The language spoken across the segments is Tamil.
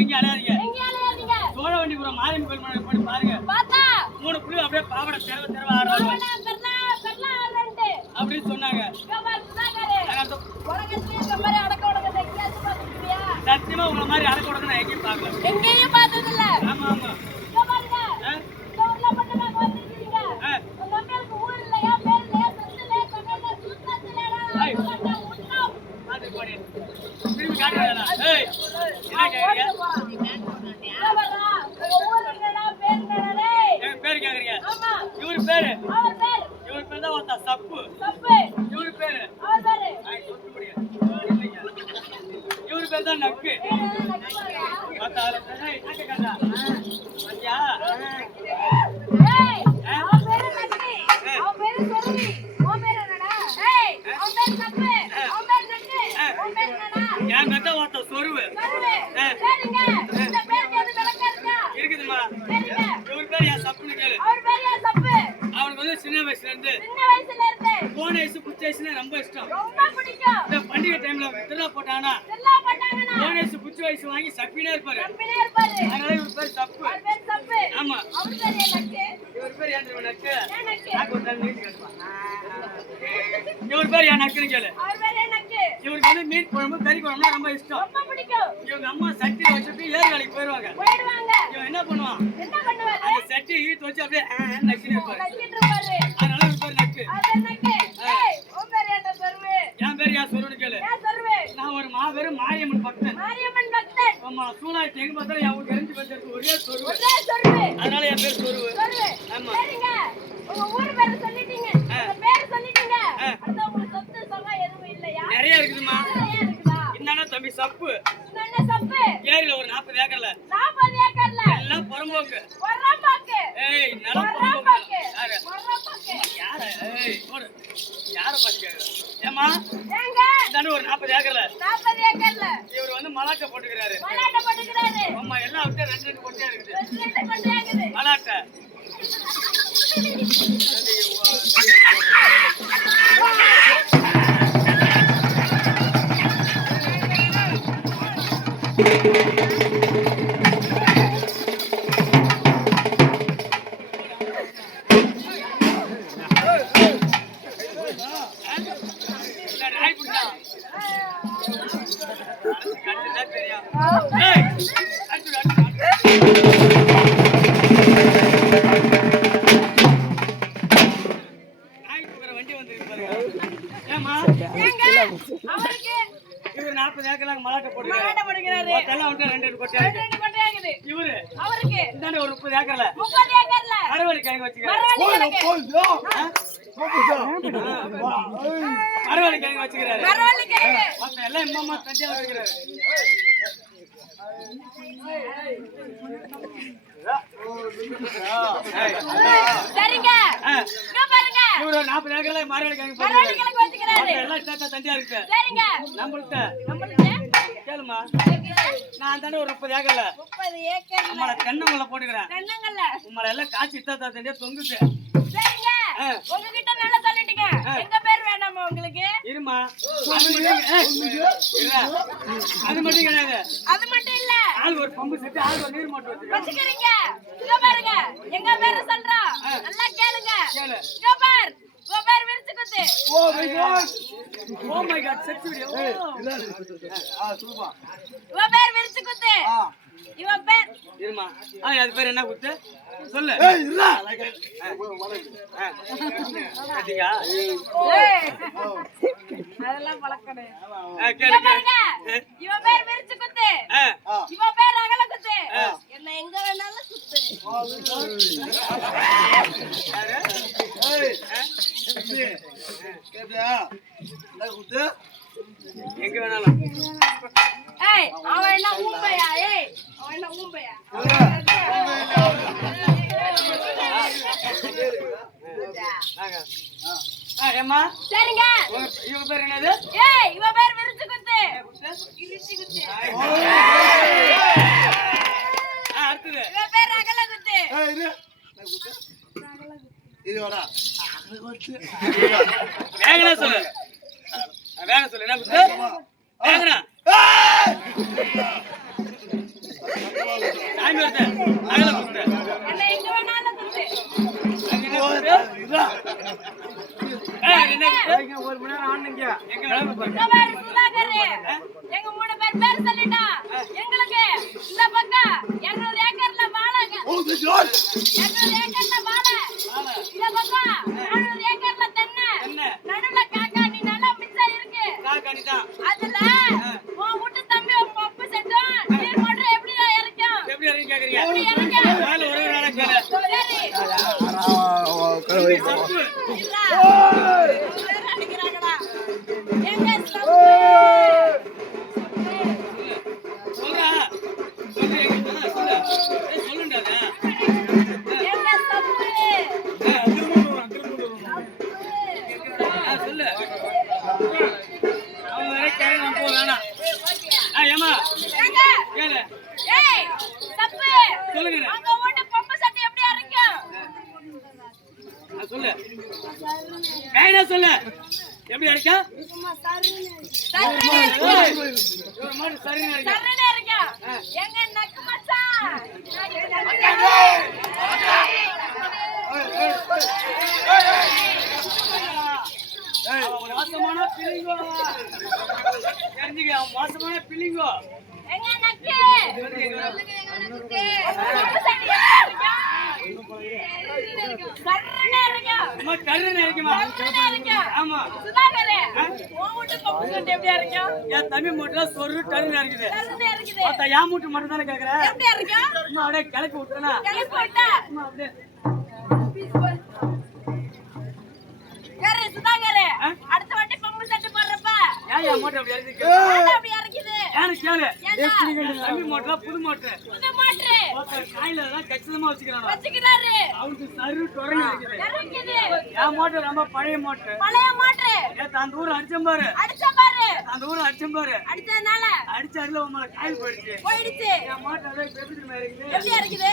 எங்கேயும் அலையாதீங்க. சோழவண்டிபுரம் மாரியம்மன் கோயில் முன்னாடி போய் பாருங்க. 3 புள்ளி அப்படியே பாவட தெரவ ஆடுறாங்க அப்படின்னு சொன்னாங்க. சத்தியமா உங்களை மாதிரி அடக்க உடனே நான் எங்கேயும் பார்த்ததில்ல. ஆமா ஆமா. திரும்பி காட்டுறா. என்ன கேக்குறீங்க? பேரு கேக்குறீங்க? இவரு பேரு தான் ஒருத்தா சப்பு. இவரு பேரு இவரு பேர் தான் நக்கு. என் பேர் தான் ஒருத்த சொருவு இருக்குதுமா. இவரு பேர் என் சப்புன்னு கேளு. அவனுக்கு வந்து சின்ன வயசுல இருந்து போன வயசு புச்ச வயசுல ரொம்ப இஷ்டம். இந்த பண்டிகை டைம்ல திருவிழா போட்டானா போன வயசு புச்ச வயசு வாங்கி சப்பினே இருப்பாரு. அதனால இவர் பேர் சப்பு. ஆமா. இவர் பேர் ஏன் நக்கு. இவர் பேர் என் நக்குன்னு கேளு. இவருக்கு வந்து மீன் குழம்பு கறி குழம்புனா ரொம்ப இஷ்டம். இவங்க அம்மா சட்டி வச்சுட்டு ஏறு வேலைக்கு போயிடுவாங்க. இவன் என்ன பண்ணுவான்? அந்த சட்டி ஈட்டு வச்சு அப்படியே நக்கின்னு இருப்பாரு. அதனால இவர் பேர் நக்கு. என் பேர் ஏன் சொருன்னு கேளு. நான் ஒரு மாபெரும் மாரியம்மன் பக்தன். ஆமா. சூழாய்ச்சி எங்க பார்த்தாலும் என் வீட்டு எரிஞ்சு வச்சிருக்கு ஒரே சொருவு. அதனால என் பேர் சொருவு. ஆமா. நிறைய இருக்குதுமா. என்னன்னா தம்பி சப்பு ஏரியில ஒரு 40 ஏக்கர்ல எல்லாம் புறம்போக்கு. ஏய் நிலம் புறம்போக்கு. யார யார பார்த்து கேக்குற? ஏமா இந்தாண்டு ஒரு 40 ஏக்கர்ல இவர் வந்து மலாட்டை போட்டுக்கிறாரு. ஆமா. எல்லாம் விட்டு 2 கொட்டையா இருக்குது மலாட்டை. இவரு 40 ஏக்கர்ல மலாட்டை போட்டுக்கிறாரு. எல்லாம் விட்டு 2 கொட்டையா இருக்குது. இவரு இந்தாண்ட ஒரு 30 ஏக்கர்ல அறுவடை கிழங்கு வச்சுக்கிறாரு. அறுவடை கிழங்கு வச்சுக்கிறாரு. எல்லாம் இம்மா தட்டியா வச்சுக்கிறாரு. இவரு 40 ஏக்கர்ல மரவள்ளி கிழங்கு வச்சுக்கிறாரு. எல்லாம் தண்டியா இருக்கு. நம்மள்ட்ட கேளுமா. நான் தானே ஒரு 30 ஏக்கர்ல உங்களை தென்னங்குள்ள போட்டுக்கிறேன். உங்களை எல்லாம் காய்ச்சி இத்தாத்தா தண்டியா தொங்குது. உங்ககிட்ட நல்லா சொல்லிட்டீங்க. எங்க பேர் வேணாமா உங்களுக்கு? இருமா. அது மட்டும் கிடையாது. அது மட்டும் இல்ல. ஆள் ஒரு பம்பு செட்டு ஆள் ஒரு நீர் மோட்டர் வச்சுக்கிறீங்க. இங்க பாருங்க. எங்க பேர் சொல்றோம். நல்லா கேளுங்க. இங்க பார். உங்க பேர் விரிச்சு குத்து. Oh my god sex video. Super. உங்க பேர் விரிச்சு குத்து. இவன் பேர் இருமா. அது பேர் என்ன குத்து சொல்லு. அதெல்லாம் பழக்கணே. இவன் பேர் விரிச்சு குத்து. இவன் பேர் அகல குத்து. என்ன எங்க வேணாலும் குத்து. எங்க வேணாலும். அவன் என்ன ஊம்பையா? அவன் என்ன ஊம்பையா? ஏமா சரிங்க. இவங்க பேர் என்னது? இவ பேர் விரிச்சு குத்து. விரிச்சு குத்து. அடுத்தது இவ பேர் அகல குத்து. இது வரா வேகனா சொல்லு. வேகனா சொல்லு. என்ன குத்து? வேகனா. சாமி வருது அகல குத்து என்ன எங்க வேணாலும் குத்து. ஒரு மணி நேரம் ஆடுங்க எங்க இங்க பாரு சுதாகர், எங்க 3 பேர் சொல்லிட்டா எங்களுக்கு இந்த பக்கம் 200 ஏக்கர்ல வாழைங்க, 200 ஏக்கர்ல வாழை, இந்த பக்கம் 400 ஏக்கர்ல தென்னை, நடுவுல காக்காணி நல்லா மிச்சம் இருக்கு. காக்காணிதான் அதுல உன் வீட்டு தம்பி உன் பப்பு செட்டும் நீர் மோட்டர் எப்படி இறக்கும்? எப்படி இறங்கி கேக்குறீங்க எப்படி இறக்கும்? மேல ஒரே ஒரு நாளா கேளு சரி சப்பு இல்ல அடிக்கிறாங்கடா எங்க சப்பு சொல்றா சொல்லு சொல்லு சொல்லுண்டாத எங்க சப்பு சொல்லு அவன் வேற கேரளா நம்ம போக வேணாம் ஏமா எங்க கேளு ஏய் சப்பு சொல்லுங்க அங்க ஓட்டு பம்பு சட்டை எப்படி அரைக்கும்? சொல்லு கையில சொல்லு எப்படி அடிக்கா சர்றனே ஒரு மாதிரி சரியா அடிக்கா சர்றனே அரைக்கும். எங்க நக்கு மச்சான் அவன் மோசமான பிள்ளைங்கோ தெரிஞ்சுக்க அவன் மோசமான பிள்ளைங்கோ எங்க நக்கு பம்பு சட்டை எப்படி அரைக்கும்? சர்றனே அரைக்கும். அம்மா கருணை இருக்குமா சர்றனே அரைக்கும். ஆமா சுதாகர் உன் வீட்டு பம்பு சட்டை எப்படி அரைக்கும்? என் தம்பி மூட்டுல சொரு டருன்னு இருக்குது சர்றனே இருக்குது. மொத்த என் மூட்டு மட்டும் தானே கேக்குற எப்படி அரைக்கும்? அம்மா அப்படியே கிளப்பி விட்டுறனா கிளப்பி விட்டா அம்மா அப்படியே யாரு சுதாகர் அடுத்த வாட்டி பம்பு சட்டை போடுறப்ப ஏன் என் மூட்டை அப்படி இருக்கு அது அப்படி இறக்குது. ஏன்னு கேளு ஏன்னா? தம்பி மூட்டுல புது மூட்டை புது மாற்று காயில தான் கச்சிதமா வச்சுக்கிறான் வச்சுக்கிறாரு. அவனுக்கு சரு டொரன்னு இருக்குது இறக்குது. என் மூட்டை ரொம்ப பழைய மூட்டை பழைய மாற்று நேத்து அந்த ஊர் அடிச்சம் பாரு அடிச்ச பாரு. அந்த ஊர் அடிச்சம் பாரு அடிச்சதுனால அடிச்ச அடியில உன் மேல காயில் போயிடுச்சு போயிடுச்சு. என் மூட்டை அப்படியே பெருத்து மாதிரி இருக்குது எப்படி இறக்குது?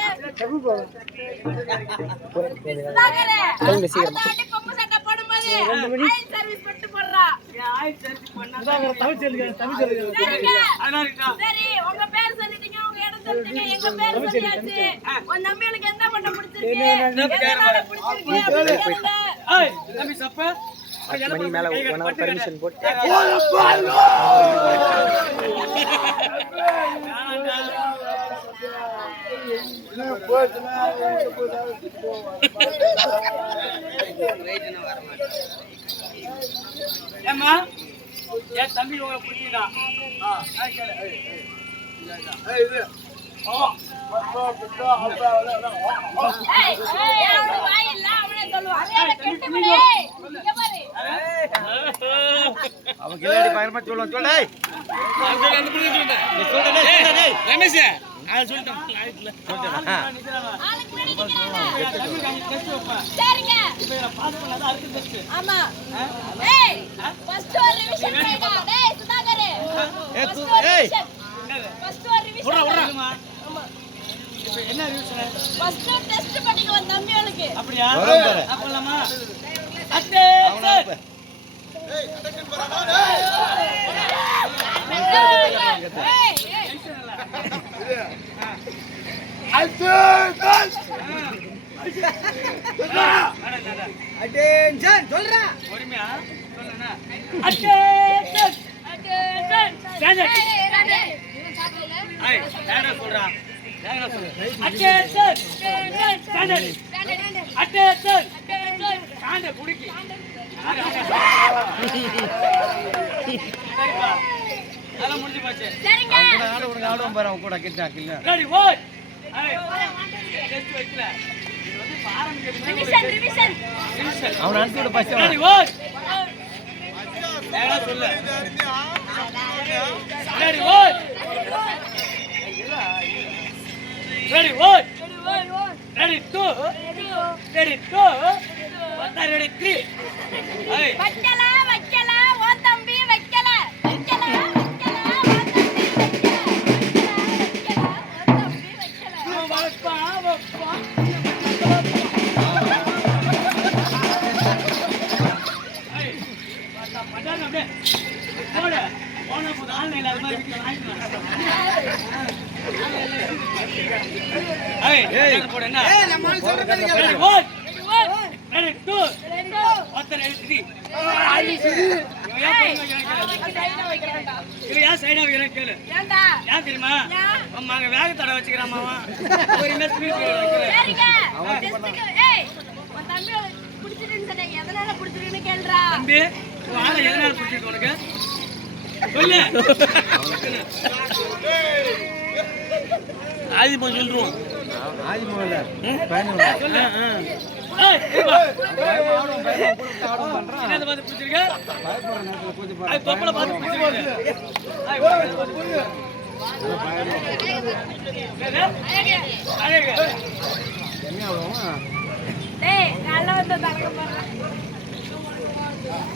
சுதாகர் அடுத்த வாட்டி பம்பு சட்டை போடும்போது ஆயில் சர்வீஸ் பண்ணிட்டு போடுறா. என் ஆயில் சேர்த்து பண்ணா சரிங்க. அதெல்லாம் இருக்கா சரி உங்க பேர் சொல்லிட்டீங்க, உங்க இடம் சொல்லிட்டீங்க, எங்க பேர் சொல்லியாச்சு. உன் நம்பிகளுக்கு எந்த பண்ண பிடிச்சிருக்கு? எந்த நாடு பிடிச்சிருக்கு? அப்படி கேளுங்க. ஏய் தம்பி சப்ப மணி மேல 1 hour permission போட்டு ஏம்மா என் தம்பி உங்களை பிடிக்குதா ஏய், அவனுக்கு வாய் இல்ல, அவனே சொல்லுவான். அதே கெட்டு விடு. இங்க பாரு. அவன் கிளாடி பயமா சொல்லுவான் சொல்லு ரமேஷ் ஆளுக்கு முன்னாடி நிக்கிறாங்க. சரிங்க. ஆமா. ஏய், first ஒரு revision பண்ணிடா. டேய், சுதாகர். First ஒரு revision. First ஒரு revision. ஆமா. என்ன ரிவிஷன் First test பண்ணிக்க வந்த தம்பிகளுக்கு. அப்படியா வரும் பாரு. அப்பலாமா அத்தே சார் அட்டென்ஷன் சொல்றா பொறுமையா சொல்லுண்ணா அட்டென்ஷன் ஸ்டாண்டர்ட் ஐய் வேற சொல்றா வேற சொல்லு அட்டென்ஷன் ஸ்டாண்டர்ட் அட்டென்ஷன் ஸ்டாண்டர்ட் குடிக்கி அதெல்லாம் முடிஞ்சு போச்சு சரிங்க. உனக்கு ஆடுவோம் பாரு அவன் கூட கிட்டா கில்ல ரெடி ஓட் டெஸ்ட் வைக்கல இது வந்து ஆரம்பிக்கிறது revision. அவன் அனுப்பி விட பச்சை ரெடி ஓட் வேற சொல்லு ரெடி ஓட் ரெடி ஓட் ரெடி 2 ரெடி 2 ரெடி 3 ஐய் வைக்கல வைக்கல ஓ தம்பி வைக்கல வைக்கல வைக்கல ஓ தம்பி வைக்கல வைக்கல ஓ தம்பி வைக்கல வப்பா ஐய் பாத்தா படாத அப்படியே போடு போன போது ஆன்லைன்ல அது மாதிரி வாங்கிக்கலாம் ஏய் போடு என்ன Ready, one. Ready, two. ஒருத்தர் எழுதி ஏன் சைடா வைக்கிறேன் கேளு ஏன் தெரியுமா அம்மா அங்க வேக தடை வச்சுக்கிறான் மாமா ஒரு மேட்ச் சரிங்க டெஸ்ட்க்கு ஏய் உன் தம்பி குடிச்சிருன்னு சொன்னீங்க எதனால குடிச்சிருன்னு கேளுடா தம்பி உன் ஆளை எதனால பிடிச்சிருக்கு உனக்கு சொல்லு ஆதிமா சொல்றோம் ஆதிமா இல்ல சொல்லு ஏய் என்னது பாத்து பிடிச்சிருக்க ஐ தொப்பல பாத்து பிடிச்சிருக்க ஐ அழகு என்ன ஆகும் டேய் நல்லா வந்து தரங்க பாரு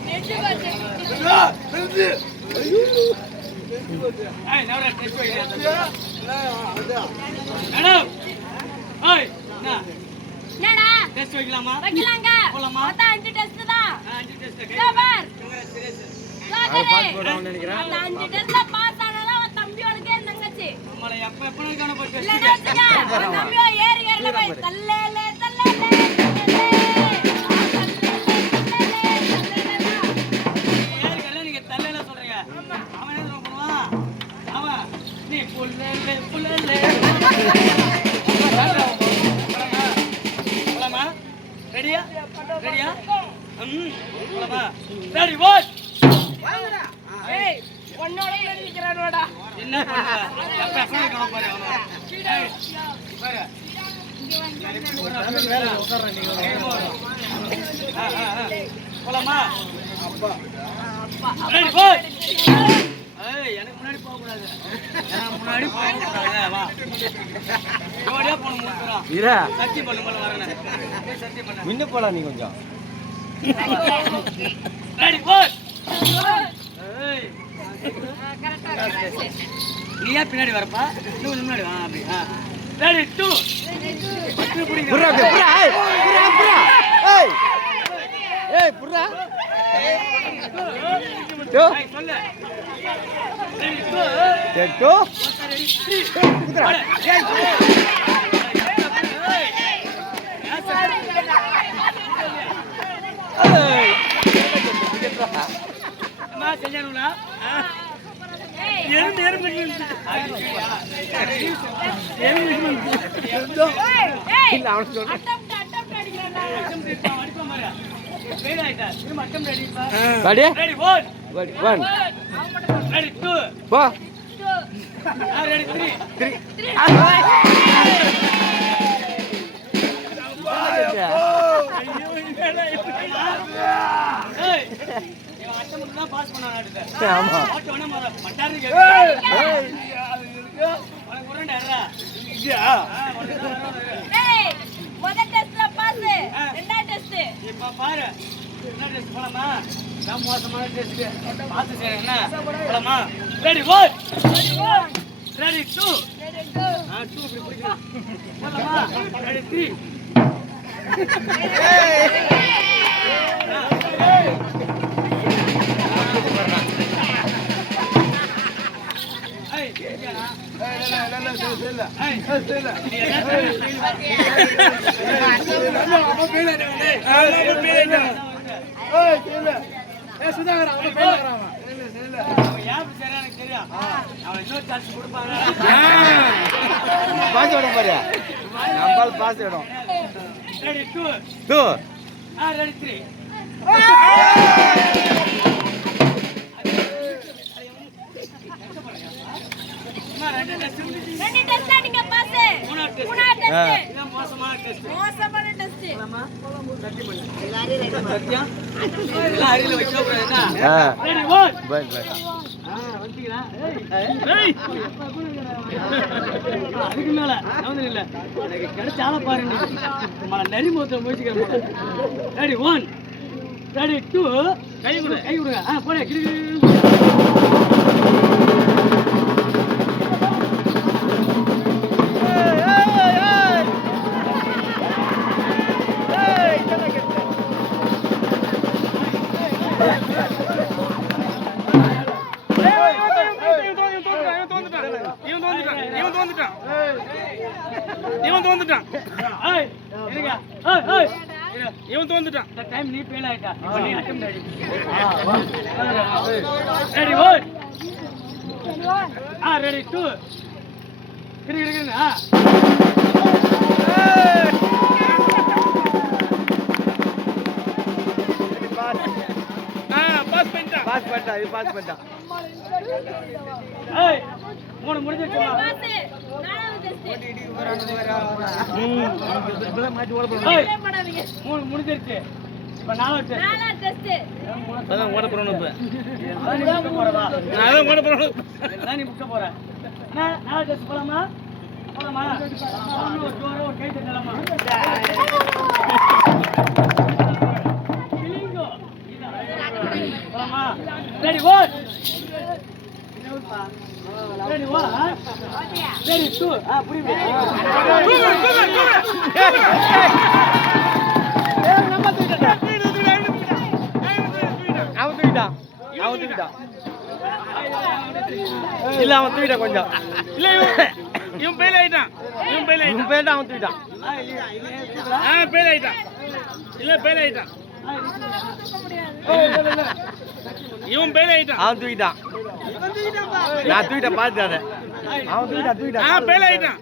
நெஞ்சு பாத்து ஏய் நவரா டெஸ்ட் வைக்கிறேன் மேடம் ஏய் என்னடா டெஸ்ட் வைக்கலாமா வைக்கலாங்க போலாமா மொத்தம் 5 டெஸ்ட் தான் 5 டெஸ்ட் சூப்பர் பாஸ் போடுவான்னு நினைக்கிறேன் அந்த 5 டெஸ்ட்ல பாஸ் ஆனதா உன் தம்பியோடக்கே தங்கச்சி நம்மள எப்ப கவனப்பட்டு இல்லடா வச்சுக்க உன் தம்பியோ ஏறி போய் தல்லேலே தல்லேலே நீங்க தல்லையில சொல்றீங்க அவன் என்ன பண்ணுவான் அவன் நீ புல்லலே போலாமா ரெடியா போலாமா ரெடி வாட் ஏய் உன்னோட எழுதி நிக்கறானோடா என்ன பண்ணுவ எப்ப கவனம் பாரு அவன பாரு போலாமா ரெடி வாட் ஏய் எனக்கு முன்னாடி போக கூடாது எனக்கு முன்னாடி போக கூடாது வா ஓடியா போணும் மூக்குறான் இரா சத்தி பண்ணு மேல வரேன் சத்தி பண்ணு முன்ன போலாம் நீ கொஞ்சம் ரெடி வாட் ஏய் நீயா பின்னாடி வரப்பா நீ முன்னாடி வா அப்படி ரெடி 2 புறா புறா ஏய் புறா புறா ஏய் ஏய் புறா டோ சொல்லு ரெடி 2 டோ ரெடி 3 புறா ஏய் அம்மா செஞ்சானுங்களா ஏய் எறும்பு ஏய் இல்ல அவன் சொல்ற அட்டம் அடிக்கறானடா அடிப்பா மாரியா ஃபெயில் ஆயிட்டா திரும்ப அட்டம் ரெடிப்பா ரெடி ரெடி 1 1 ரெடி 2 போ ரெடி 3 ஏய் இவன் அட்டம் மட்டும் தான் பாஸ் பண்ணான் அடுத்து ஆமா ஆட்டோனே மட்டாரு கேக்குது உனக்கு குறண்டா ஏய் முதல் டெஸ்ட்ல பாஸ் ரெண்டாவது டெஸ்ட் இப்ப பாரு என்ன டெஸ்ட் போலாமா நான் மோசமான டெஸ்ட் பார்த்து செய்றேன் என்ன போலாமா ரெடி 1 ரெடி 2 2 இப்படி பிடிக்கலாம் போலாமா ரெடி 3 ஏய் கேக்குறா பாஸ் விட பாரு நம்மால் பாஸ் விடும் ரெடி 2 2 ரெடி 3 ரெண்டு டெஸ்ட் நீங்க பாஸ் மூணாவது மூணாவது ஆ. டெஸ்ட் இதான் மோசமான டெஸ்ட் மோசமான டெஸ்ட் சத்தியம் எல்லாம் அருகில வைக்க கூடாதுன்னா ஆ ரெடி 1 பை பை வந்துட்டீங்களா ஏய் அதுக்கு மேல நவுந்து இல்ல எனக்கு கிடைச்சால பாருங்க மன நரி மொத்த முயற்சிக்கிறேன் ரெடி 1 ரெடி 2 கை கொடுங்க போறேன் கிடு இவன் தோந்துட்டான் வந்துட்டான் ஏய் இருங்க ஏய் ஏய் இவன் வந்துட்டான் இந்த டைம் நீ ஃபெயில் ஆயிட்டா இப்போ நீ அட்டெம்ப்ட் அடி ரெடி 1 ரெடி 2 கிரிக்கிரிக்கிரிங்க பாஸ் பண்ணிட்டான் பாஸ் பண்ணிட்டான் இது பாஸ் பண்ணிட்டான் ஏய் 3 முடிஞ்சிருச்சுமா பாத்து நாலாவது டெஸ்ட் மாட்டி ஓட ஏய் பண்ணாதீங்க 3 முடிஞ்சிருச்சு இப்போ நாலாவது டெஸ்ட் அதான் ஓட போறோம் இப்ப நீ முக்க போறதா நான் அதான் ஓட போறோம் நான் நீ முக்க போற நாலாவது டெஸ்ட் போலாமா போலாமா ஒரு ஜோரோ ஒரு கை தட்டலாமா கிளிங்கோ போலாமா ரெடி 1 ரெடி 1 ரெடி 2 புரியுது அவன் தூக்கிட்டான் இல்ல அவன் தூக்கிட்டான் கொஞ்சம் இல்ல இவன் ஃபெயில் ஆயிட்டான் இவன் பேர் அவன் தூக்கிட்டான் ஃபெயில் ஆயிட்டான் இல்ல ஃபெயில் ஆயிட்டான் இவன் ஃபெயில் ஆயிட்டான் அவன் தூக்கிட்டான் நான் தூக்கிட்டேன் பார்த்துட்டாரு அவன் தூக்கிட்டான் ஃபெயில் ஆயிட்டான்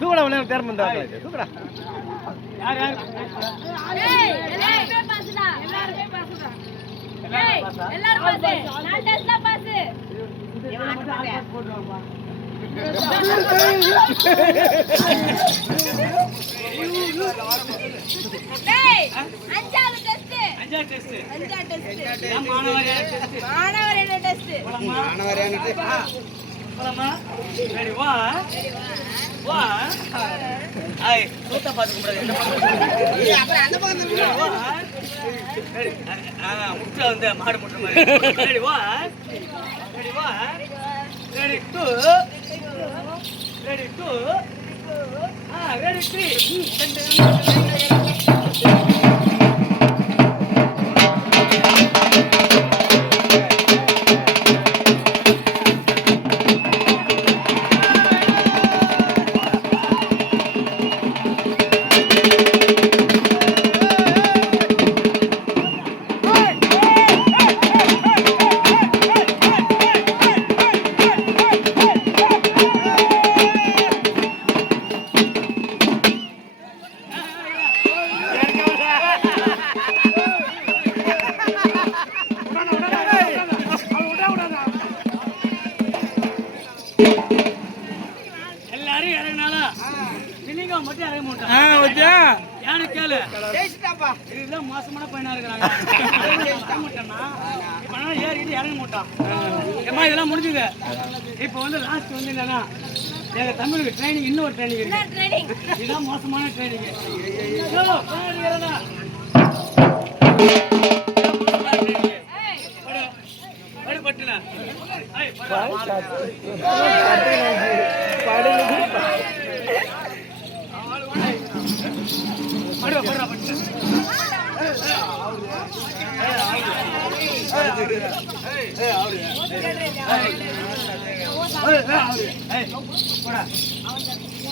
தூக்கடா உடனே திறமை தூக்கடா யார் ஏய் எல்லாரும் பாஸ்டா ஏய் எல்லாரும் பாஸ் நான் டெஸ்ட்ல பாஸ் ஏய் அஞ்சாவது டெஸ்ட் மாணவரியான டெஸ்ட் போலாமா ரெடி 1 ஐ சூத்த பாத்து கும்பிடுங்க அப்புறம் அந்த பக்கம் முட்டை வந்து மாடு முட்டை மாதிரி ரெடி 1 ரெடி 2 ரெடி 3 எல்லாரும் இறங்கினாலும் சிலிங்கா மட்டும் இறங்க மாட்டான் வச்சா யானு கேளு இதுதான் மோசமான பையனா இருக்கிறாங்க மாட்டானா இப்ப ஏறிட்டு இறங்க மாட்டான் ஏமா இதெல்லாம் முடிஞ்சுது இப்போ வந்து லாஸ்ட் வந்து என்னன்னா எங்க தமிழுக்கு ட்ரைனிங் இன்னொரு ட்ரைனிங் இருக்கு ட்ரைனிங் இதுதான் மோசமான ட்ரைனிங் பட்டுல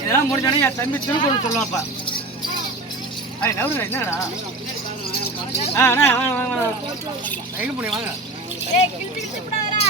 இதெல்லாம் முடிஞ்சோடனே என் தம்பி திருக்குறள் சொல்லுவாப்பா என்னடா எங்க போனீங்க வாங்க ஏய் கிழிச்சு விடாதடா